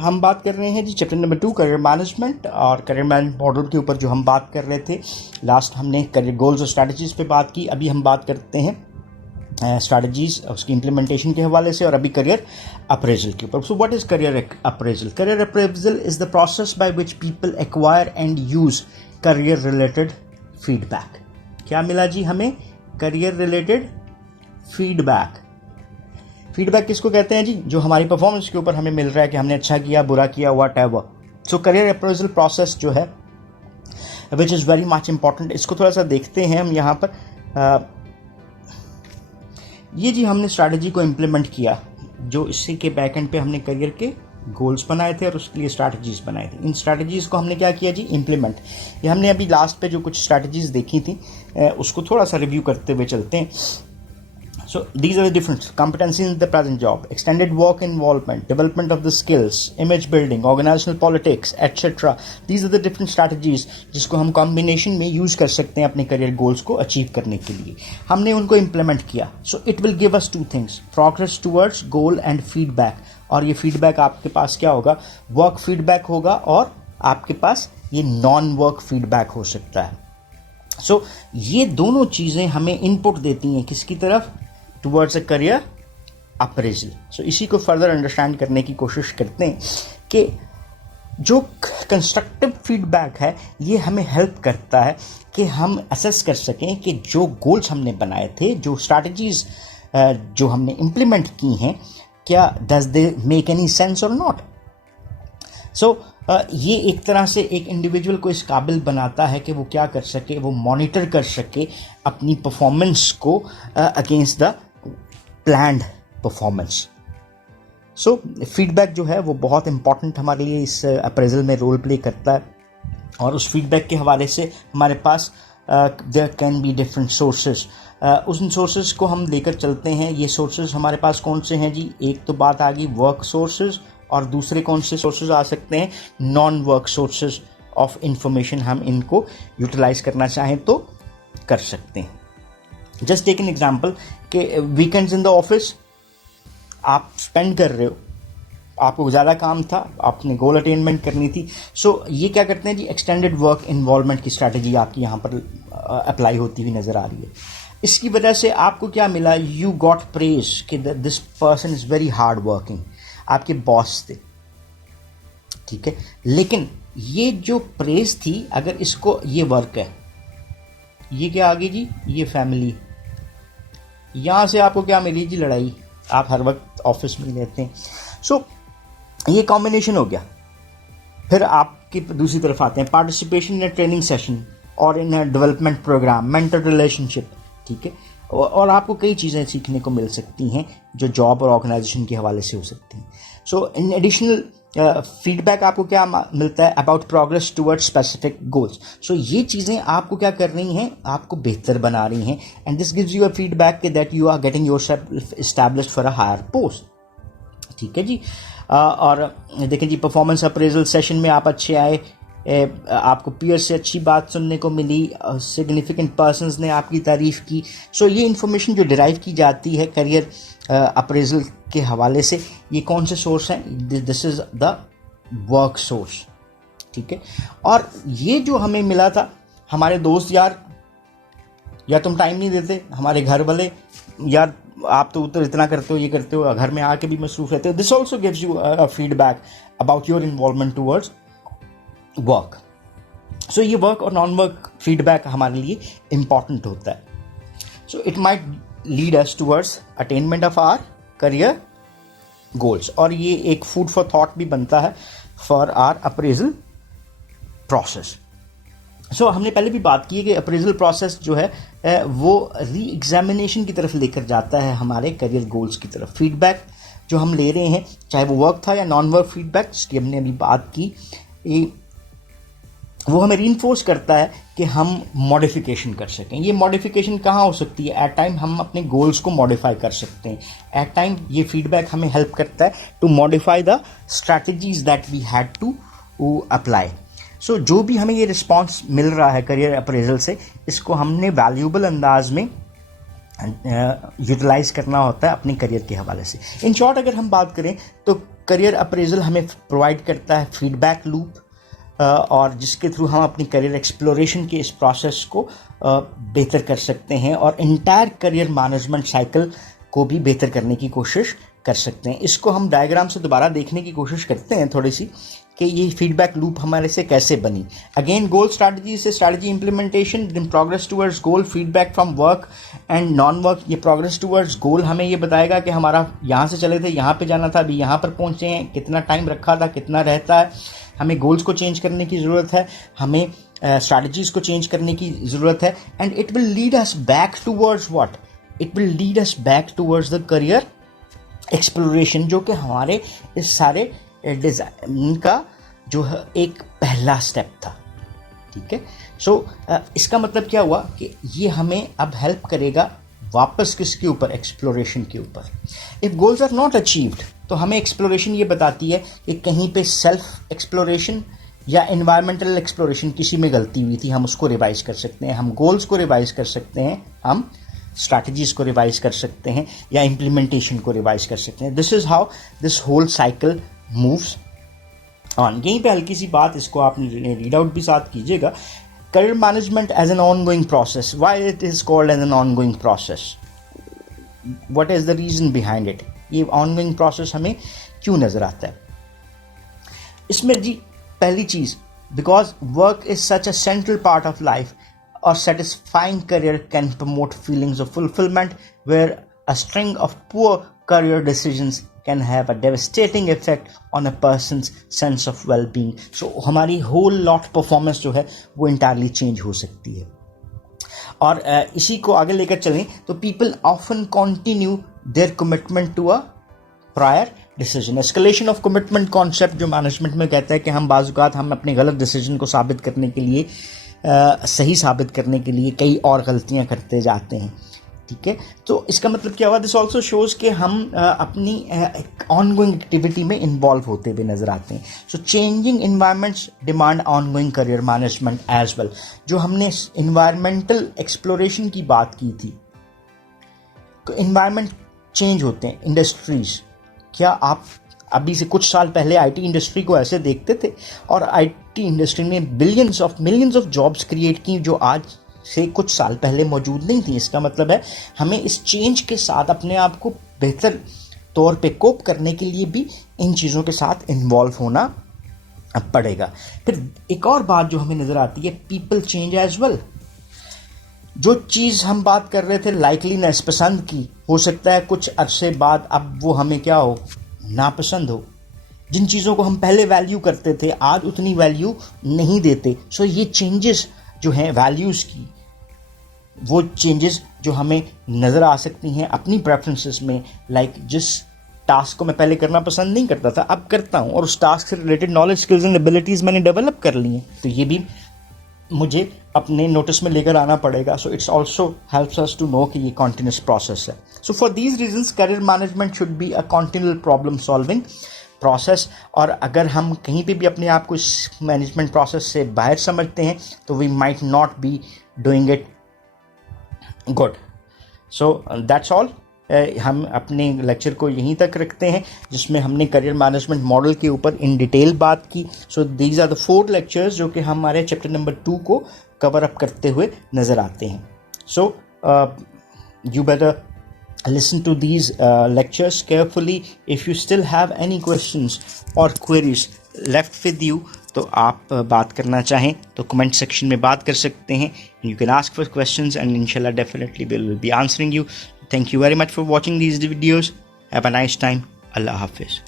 हम बात कर रहे हैं जी चैप्टर नंबर 2 करियर मैनेजमेंट, और करियर मैनेजमेंट मॉडल के ऊपर जो हम बात कर रहे थे। लास्ट हमने करियर गोल्स और स्ट्रैटेजीज़ पे बात की, अभी हम बात करते हैं स्ट्रैटेजीज़ उसकी इम्प्लीमेंटेशन के हवाले से, और अभी करियर अप्रेजल के ऊपर। So what is career appraisal? Career appraisal is the process by which people acquire and use career related feedback. क्या मिला जी हमें? Career related feedback. फीडबैक किसको कहते हैं जी? जो हमारी परफॉर्मेंस के ऊपर हमें मिल रहा है कि हमने अच्छा किया, बुरा किया, व्हाटएवर। सो करियर अप्रेजल प्रोसेस जो है which is very much important, इसको थोड़ा सा देखते हैं हम यहाँ पर। ये जी हमने स्ट्रैटेजी को इम्प्लीमेंट किया, जो इसी के बैक एंड पे हमने करियर के गोल्स बनाए थे और उसके लिए स्ट्रैटेजीज़ बनाए थे। इन स्ट्रैटेजीज़ को हमने क्या किया जी? इम्प्लीमेंट। ये हमने अभी लास्ट पे जो कुछ स्ट्रैटेजीज़ देखी थी उसको थोड़ा सा रिव्यू करते हुए चलते हैं। So these are the different competencies in the present job: extended work involvement, development of the skills, image building, organizational politics, etc. These are the different strategies जिसको हम combination में use कर सकते हैं अपने career goals को achieve करने के लिए। हमने उनको implement किया, so it will give us two things: progress towards goal and feedback। और ये feedback आपके पास क्या होगा? work feedback होगा, और आपके पास ये non work feedback हो सकता है। so ये दोनों चीज़ें हमें input देती हैं किसकी तरफ? Towards a career appraisal. So इसी को फर्दर अंडरस्टैंड करने की कोशिश करते हैं कि जो कंस्ट्रक्टिव फीडबैक है ये हमें हेल्प करता है कि हम असेस कर सकें कि जो गोल्स हमने बनाए थे, जो स्ट्रैटेजीज जो हमने इम्प्लीमेंट की हैं, क्या does they make any sense और नॉट। सो ये एक तरह से एक इंडिविजुअल को इस काबिल बनाता है कि वो क्या कर सके, वो मॉनिटर कर सके अपनी परफॉर्मेंस को against the planned performance. So feedback जो है वो बहुत इंपॉर्टेंट हमारे लिए इस अप्रेजल में रोल प्ले करता है, और उस फीडबैक के हवाले से हमारे पास there can be different sources. उन सोर्सेज को हम लेकर चलते हैं। ये सोर्सेज हमारे पास कौन से हैं जी? एक तो बात आ गई वर्क सोर्सेज, और दूसरे कौन से सोर्सेज आ सकते हैं? Non work sources of information. हम इनको यूटिलाइज करना चाहें तो कर सकते हैं। जस्ट टेक एन एग्जाम्पल कि वीकेंड्स इन द ऑफिस आप स्पेंड कर रहे हो, आपको ज़्यादा काम था, आपने गोल अटेनमेंट करनी थी। सो ये क्या करते हैं जी? एक्सटेंडेड वर्क इन्वॉल्वमेंट की स्ट्रैटेजी आपकी यहाँ पर अप्लाई होती हुई नज़र आ रही है। इसकी वजह से आपको क्या मिला? यू गॉट प्रेज कि this person is very hard working. आपके बॉस थे, ठीक है, लेकिन ये जो प्रेज थी, अगर इसको, ये वर्क है, ये क्या आ गई जी? ये फैमिली। यहाँ से आपको क्या मिली जी? लड़ाई। आप हर वक्त ऑफिस में रहते हैं। सो ये कॉम्बिनेशन हो गया। फिर आपकी दूसरी तरफ आते हैं पार्टिसिपेशन इन ट्रेनिंग सेशन और in development program, mentor relationship, ठीक है, और आपको कई चीज़ें सीखने को मिल सकती हैं जो जॉब और ऑर्गेनाइजेशन के हवाले से हो सकती हैं। सो इन एडिशनल फीडबैक आपको क्या मिलता है? About progress towards specific goals. So ये चीज़ें आपको क्या कर रही हैं? आपको बेहतर बना रही हैं, and this gives you a feedback that you are getting yourself established for a higher post, ठीक है जी। और देखें जी, परफॉर्मेंस अप्रेजल सेशन में आप अच्छे आए, आपको पीयर से अच्छी बात सुनने को मिली, सिग्निफिकेंट पर्सन्स ने आपकी तारीफ़ की। सो ये इन्फॉर्मेशन जो डिराइव की जाती है करियर अप्रेजल के हवाले से, ये कौन से सोर्स हैं? This is the work source, ठीक है। और ये जो हमें मिला था, हमारे दोस्त यार, या तुम टाइम नहीं देते, हमारे घर वाले यार आप तो इतना करते हो, ये करते हो, घर में आके भी मसरूफ़ रहते हो। This also gives you a feedback about your involvement towards work. So ये वर्क और नॉन वर्क फीडबैक हमारे लिए इम्पॉर्टेंट होता है। So it might lead us towards attainment of our career goals, और ये एक फूड फॉर थॉट भी बनता है for our appraisal process. So हमने पहले भी बात की है कि अप्रेजल प्रोसेस जो है वो री एग्जामिनेशन की तरफ लेकर जाता है हमारे करियर गोल्स की तरफ। फीडबैक जो हम ले रहे हैं, चाहे वो वर्क था या नॉन वर्क फीडबैक जिसकी हमने अभी बात की, वो हमें रीइंफोर्स करता है कि हम मॉडिफिकेशन कर सकें। ये मॉडिफिकेशन कहाँ हो सकती है? एट टाइम हम अपने गोल्स को मॉडिफाई कर सकते हैं। एट टाइम ये फीडबैक हमें हेल्प करता है to modify the strategies that we had to apply. So जो भी हमें ये रिस्पॉन्स मिल रहा है करियर अप्रेजल से, इसको हमने वैल्यूएबल अंदाज में यूटिलाइज करना होता है अपने करियर के हवाले से। इन शॉर्ट अगर हम बात करें तो करियर अप्रेजल हमें प्रोवाइड करता है फीडबैक लूप, और जिसके थ्रू हम अपनी करियर एक्सप्लोरेशन के इस प्रोसेस को बेहतर कर सकते हैं और इंटायर करियर मैनेजमेंट साइकिल को भी बेहतर करने की कोशिश कर सकते हैं। इसको हम डायग्राम से दोबारा देखने की कोशिश करते हैं थोड़ी सी कि ये फीडबैक लूप हमारे से कैसे बनी। अगेन गोल स्ट्रैटेजी से strategy implementation, then progress towards goal, feedback from work and non work. ये प्रोग्रेस टुवर्ड्स गोल हमें ये बताएगा कि हमारा यहाँ से चले थे, यहाँ पे जाना था, अभी यहाँ पर पहुँचे हैं, कितना टाइम रखा था, कितना रहता है। हमें गोल्स को चेंज करने की ज़रूरत है, हमें स्ट्रैटेजीज़ को चेंज करने की ज़रूरत है, and it will lead us back towards what, it will lead us back towards the career exploration, जो कि हमारे इस सारे डिज़ाइन का जो है एक पहला स्टेप था। ठीक है, सो इसका मतलब क्या हुआ कि ये हमें अब हेल्प करेगा वापस किसके ऊपर, एक्सप्लोरेशन के ऊपर। If goals are not achieved, तो हमें एक्सप्लोरेशन ये बताती है कि कहीं पे सेल्फ एक्सप्लोरेशन या इन्वायरमेंटल एक्सप्लोरेशन किसी में गलती हुई थी, हम उसको रिवाइज कर सकते हैं, हम गोल्स को रिवाइज कर सकते हैं, हम स्ट्रैटेजीज़ को रिवाइज कर सकते हैं या इम्प्लीमेंटेशन को रिवाइज कर सकते हैं। This is how this whole cycle moves on. यहीं पे हल्की सी बात, इसको आप रीड आउट भी साथ कीजिएगा। Career management as an ongoing process, why it is called as an ongoing process, what is the reason behind it. ये ऑनगोइंग प्रोसेस हमें क्यों नज़र आता है इसमें जी? पहली चीज़, because work is such a central part of life, or satisfying career can promote feelings of fulfillment, where a string of poor career decisions can have a devastating effect on a person's sense of well-being. So हमारी whole lot performance जो है वो entirely change हो सकती है। और इसी को आगे लेकर चलें तो people often continue their commitment to a prior decision. Escalation of commitment concept जो मैनेजमेंट में कहता है कि हम बाज़-औक़ात हम अपने गलत डिसीजन को साबित करने के लिए सही साबित करने के लिए कई और गलतियां करते जाते हैं। ठीक है, तो इसका मतलब क्या हुआ? दिस ऑल्सो शोज़ कि हम अपनी ऑनगोइंग एक्टिविटी में इन्वॉल्व होते हुए नज़र आते हैं। So changing environments demand ongoing career management as well. जो हमने इन्वायरमेंटल एक्सप्लोरेशन की बात की थी, तो इन्वायरमेंट चेंज होते हैं, इंडस्ट्रीज़। क्या आप अभी से कुछ साल पहले आईटी इंडस्ट्री को ऐसे देखते थे? और आईटी इंडस्ट्री ने मिलियंस ऑफ जॉब्स क्रिएट की जो आज से कुछ साल पहले मौजूद नहीं थी। इसका मतलब है हमें इस चेंज के साथ अपने आप को बेहतर तौर पे कोप करने के लिए भी इन चीज़ों के साथ इन्वॉल्व होना पड़ेगा। फिर एक और बात जो हमें नज़र आती है, पीपल चेंज एज वेल। जो चीज़ हम बात कर रहे थे लाइकलीनेस, पसंद की, हो सकता है कुछ अरसे बाद अब वो हमें क्या हो, नापसंद हो। जिन चीज़ों को हम पहले वैल्यू करते थे आज उतनी वैल्यू नहीं देते। सो ये चेंजेस जो हैं वैल्यूज़ की, वो चेंजेस जो हमें नज़र आ सकती हैं अपनी प्रेफरेंसेस में। लाइक जिस टास्क को मैं पहले करना पसंद नहीं करता था, अब करता हूँ, और उस टास्क से related knowledge, skills and abilities मैंने डेवलप कर ली हैं, तो ये भी मुझे अपने नोटिस में लेकर आना पड़ेगा। So it's also helps us to know कि ये कॉन्टिन्यूस प्रोसेस है। So for these reasons career management should be a continual problem solving process. और अगर हम कहीं पे भी अपने आप को इस मैनेजमेंट प्रोसेस से बाहर समझते हैं तो we might not be doing it good. So that's all. हम अपने लेक्चर को यहीं तक रखते हैं जिसमें हमने करियर मैनेजमेंट मॉडल के ऊपर इन डिटेल बात की। So these are the 4 lectures जो कि हमारे चैप्टर नंबर 2 को कवर अप करते हुए नज़र आते हैं। So you better listen to these lectures carefully. If you still have any questions or queries left with you, तो आप बात करना चाहें तो कमेंट सेक्शन में बात कर सकते हैं। You can ask for questions and inshallah definitely we will be answering you. Thank you very much for watching these videos. Have a nice time. Allah Hafiz.